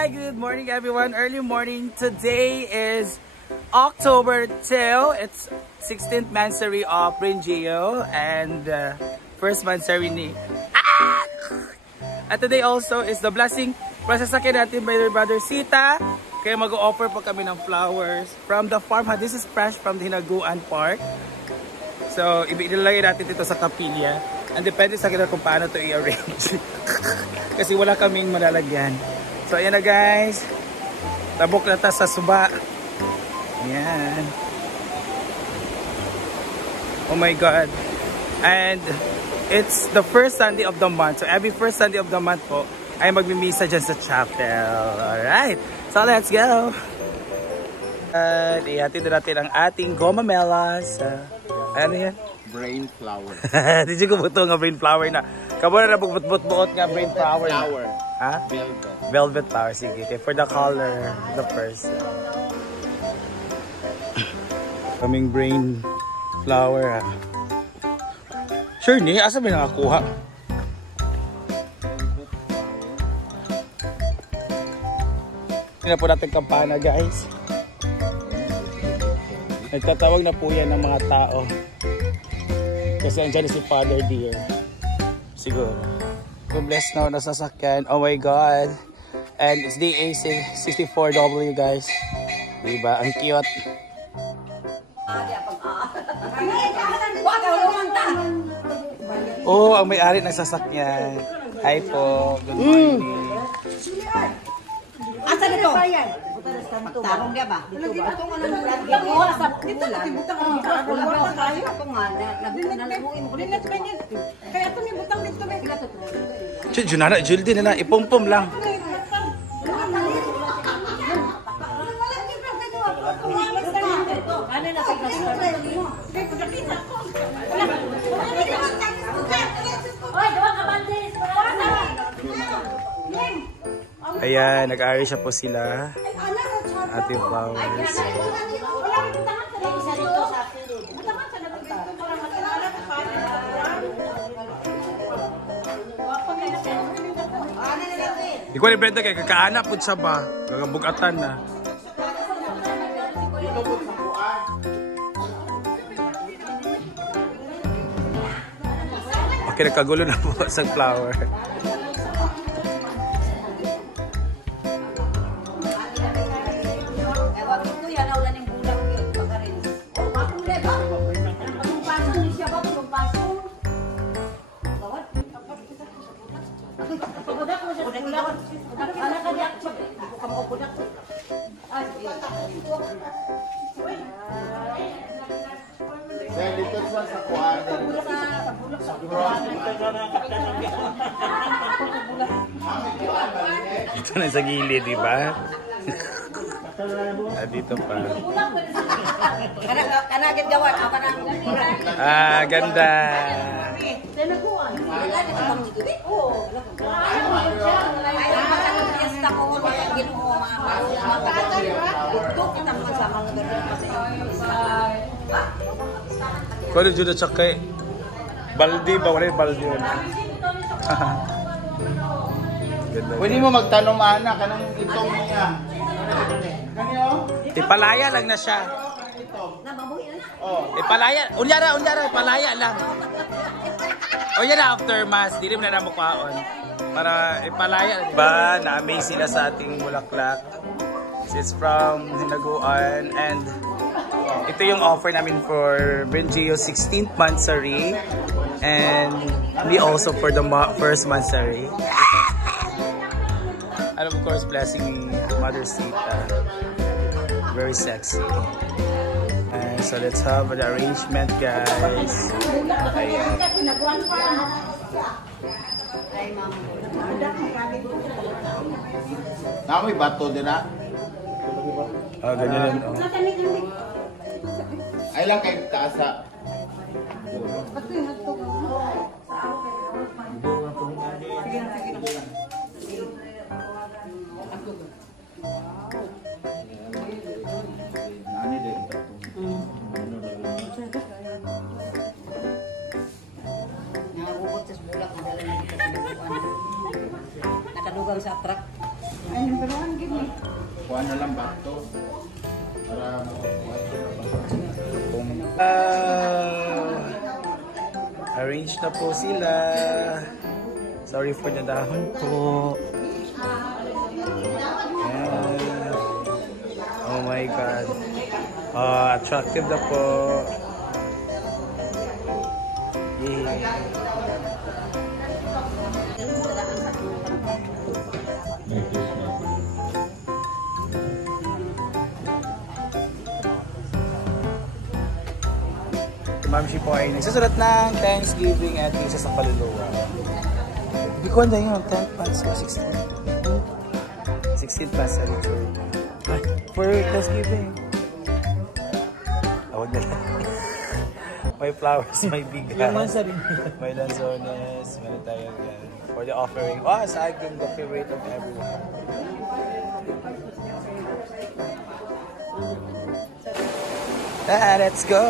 Hi, good morning everyone. Early morning. Today is October 2. It's 16th Mansary of Brangeo and first Mansary ni. At today also is the blessing processake natin by their brother Sita. Kaya mag-offer pa kami ng flowers from the farm. This is fresh from the Hinaguan Park. So, ilalagay natin dito sa kapilya. And depende sa akin kung paano to i-arrange. Kasi wala kaming malalagyan. So, ayan na guys. Tabok na ta sa suba. Ayan. Oh my God. And it's the first Sunday of the month. So, every first Sunday of the month po, ay magmimisa dyan sa chapel. Alright. So, let's go. At ihatid na natin ang ating goma melas. Ano yan? Brain flower. Di siya kubuto nga brain flower na. Kamo na nabukbut-buot nga brain flower. Flower. Ha? Velvet. Velvet flower. Sige. Okay. For the color, the first. Kaming brain flower. Sure ni? Asa ba nakakuha? Tingnan po natin kampana guys. Nagtatawag na po yan ng mga tao. Kasi andyan si Father Dear. Siguro. God bless now na sasakyan. Oh my God. And it's DA64W guys. Diba? Ang cute. Oh, ang may-ari ng sasakyan. Hi po. Good morning. Asa dito? Tarong dia ba? Dito ba? Oo, sa dito nakibutang ang butang kayo. Ako nga nagluin ko dito. Kaya ito ni butang dito ba? Junana, Juldi na ipumpum lang. Ayan, nag-aari siya po sila. Ating flowers. Ikaw ni Brenda kay kakaana po siya ba? Gagabugatan na. Okay, nagkagulo na po sa flower. Dito na sa gilid, di ba? Dito pa. Kanagit gawad. Ganda. Kau ada juga cakai baldi, bawah baldi. Pwede mo magtanong anak kanang itong niya. Kanyo? Ipalaya lang na siya. Oh. Ipalaya, unyara, ipalaya lang. O yan na after mass, di rin na mukhaon. Para ipalaya. Ba, na-amaze sila sa ating bulaklak. It's from Hinaguan and ito yung offer namin for Brangeo 16th Mansary and we also for the first Mansary. And of course, blessing Mother Sita. Very sexy. And so let's have the arrangement, guys. Ayan. Namoy bato din na. Ganyan. Ay lang kay taasa. Nani din Nakabukot sa bulak, nakadugay sa truck. Ay, number 1, give me. Kuha na lang bato. Para arrange na po sila. Sorry for the dahon po. Ayan. Oh my God. Attractive na po. Yeah. Ma'am, si po ay nagsusulat ng Thanksgiving at isa sa kaluluwa. Hindi ko na yun, 10th months ko, 16th months sa ritual. For Thanksgiving. Awag na lang. May flowers, may bigas, may lanzones, may tayo yan. For the offering. Oh, saging, the favorite of everyone. Let's go!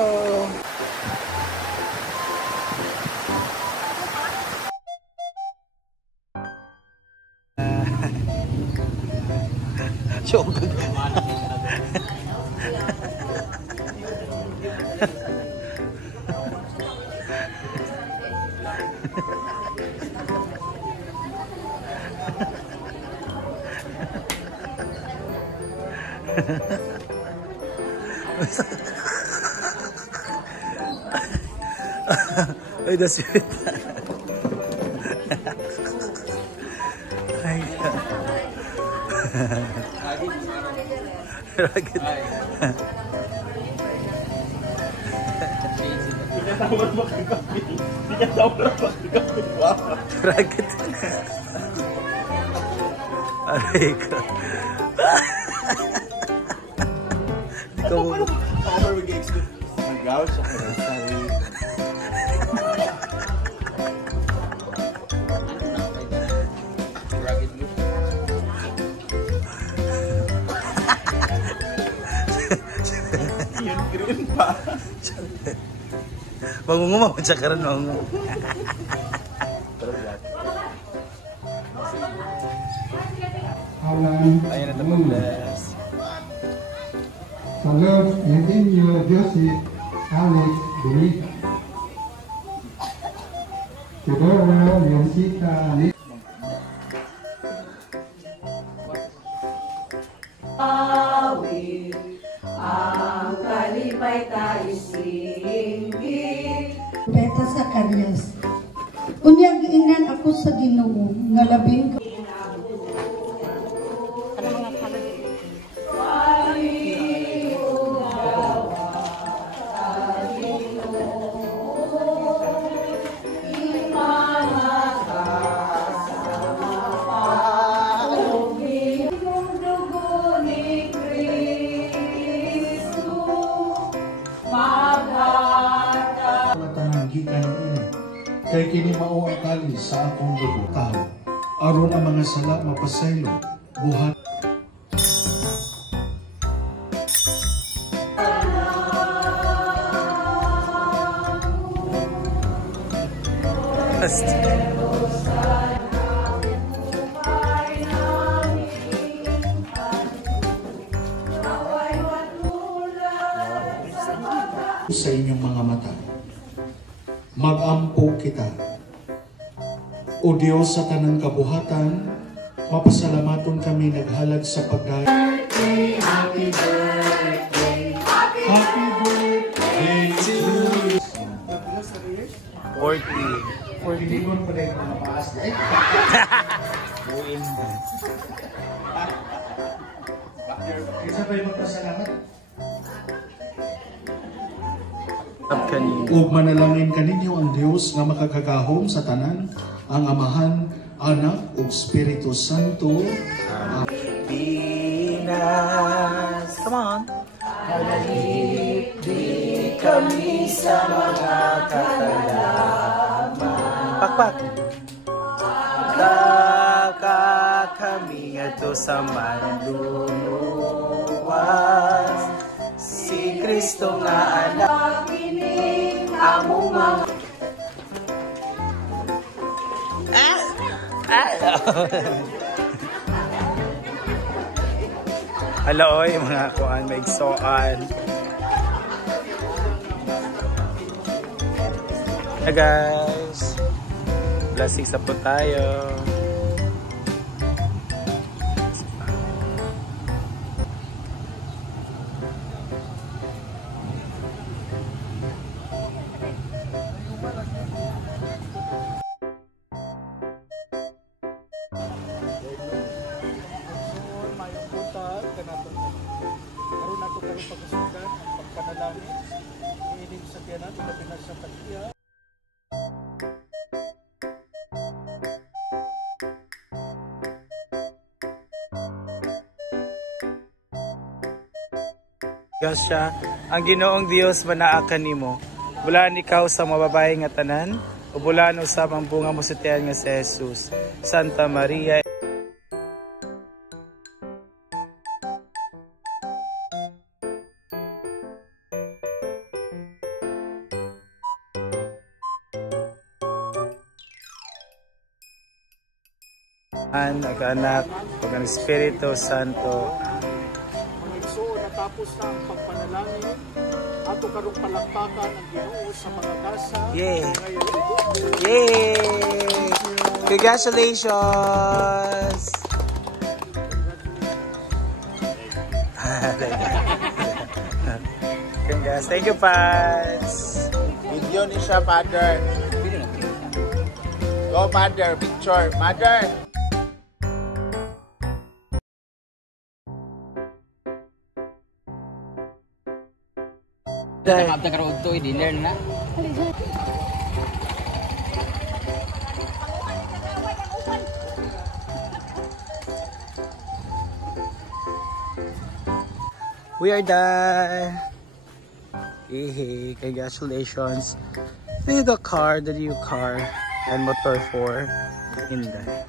Joke. Ay, that's it. Ay, Ragged. Pinatawag mo kay Gabi. Pinatawag mo kay Gabi. Ragged. Aray ka. Ikaw mo. Ako mag-expect. Mag-gawin siya kay Rastari. Yun green pa. Mangunguma mo siya karan mo. Ayun na ito bless. Sa Lord and in your Joseph, Alex, Believe. Tudoro, Yonsita, Alex. Ang kalipay tayo singgit. Beta sa karyas. Unyag ingnan ako sa Ginoo nga labing kay kini mao ang kali sa akong dugo tao aron ang mga sala mapasaylo buhat sa inyong mga mata. Mag-ampo kita. O Diyos sa tanang kabuhatan, mapasalamaton kami naghalag sa pagdaya. Happy birthday, happy birthday to you. 40. 40 mo pa rin mga paas. Isa pa yung magpasalamat? Ug manalangin kaninyo ang Dios nga makakagahom sa tanan, ang Amahan, Anak ug Espiritu Santo. Pinas. Come on. Halip di kami sa mga katalaman. Pakpak. Kaka kami ato sa manluluwas. Si Kristo nga anak. Among mga Alaoy, mga kuan, maigsoan. Hi guys! Blessings na po tayo. Siya, ang Ginoong Dios manaakan nimo. Bulan ikaw sa mababae nga tanan, o bulan usab ang bunga mo sa tiyan nga si Jesus. Santa Maria. Nag-anak, pag ang Espiritu Santo. Tapos na ang pagpanalangin, ato karong palakpakan ang Ginoo sa mga kasa. Yay! Yay! Congratulations! Congrats. Thank you, Pats! Video ni siya, Father. Go, Father. Picture. Mother! Nakapta karong ito, i-dinner na. We are done! Hey, congratulations to the car, the new car, and motor 4 Hyundai.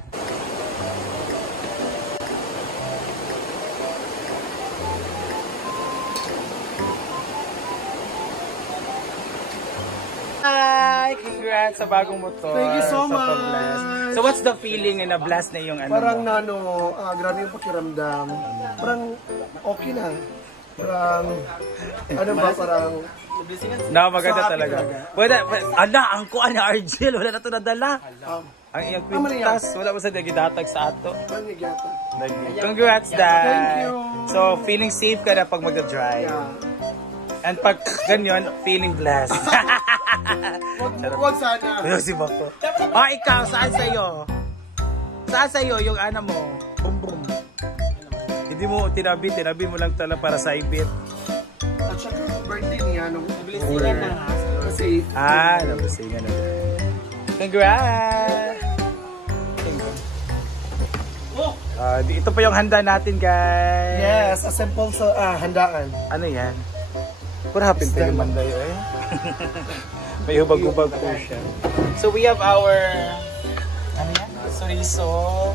Hi! Congrats sa bagong motor. Thank you so much. Pag-blast. So what's the feeling na blast na yung ano Parang mo? grabe yung pakiramdam. Parang okay na. Parang, ano ba, parang... No, maganda So happy talaga. talaga. Wala, ang kuha ni Argel, wala na ito nadala. Ang iyang kwintas, wala mo sa nagidatag sa ato. Manigyata. Congrats, Dad! Thank you. So, feeling safe ka na pag mag-drive. Yeah. And pag ganyan, feeling blessed. Huwag sana. Ano si Bako? Oh, ikaw, saan sa'yo? Saan sa'yo yung ano mo? Boom, boom. Hindi mo tinabi mo lang tala para sa ibit. At saka birthday niya nung nablisingan na nga. Kasi... nablisingan na. Congrats! Ito pa yung handa natin, guys. Yes, a simple handaan. Ano yan? Pura hapin tayo yung manday, eh. May hubag-hubag po siya. So we have our suriso,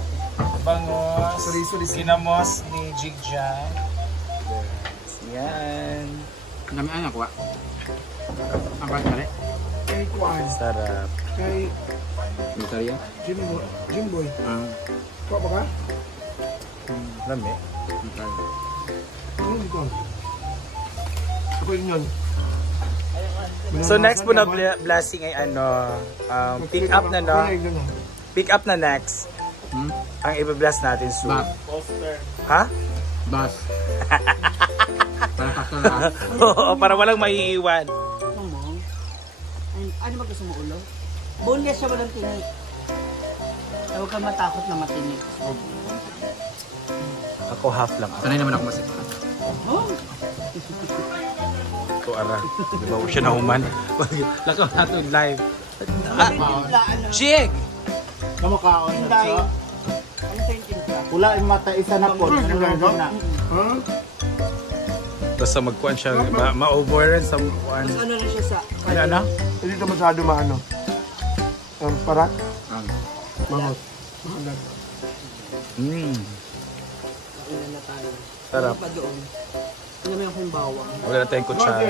bangos, ginamos ni Jigja. Yan. Nami anak wa. Ang pagkali. Kay Kwan. Sarap. Kay Mitarya. Jimboy. Kuha ba ka? Lami. Ano dito? Ako yun. So next po na blessing ay pick up na no? Pick up na next. Ang i-bless natin soon. Ha? Bus. Para sakto na. Oo, para walang maiiwan. Ano ba gusto mo ulo? Boneless siya walang tinik. Huwag ka matakot na matinik. Ako half lang. Sanay naman ako masip. Ito ara. Di ba siya na human? Lakaw natin live. Jig! Kamakaon na Hinday. siya. Ano sa yung timpla? Wala yung mata isa na po. Ano na? Basta magkuhan siya. Ma-over sa kuhan. Ano na siya sa... Ano? Hindi ito masyado maano. Parat? Mahot. Ano na tayo? Sarap. Pa doon. Ano naman yung bawang? Wala na tayong kutsara.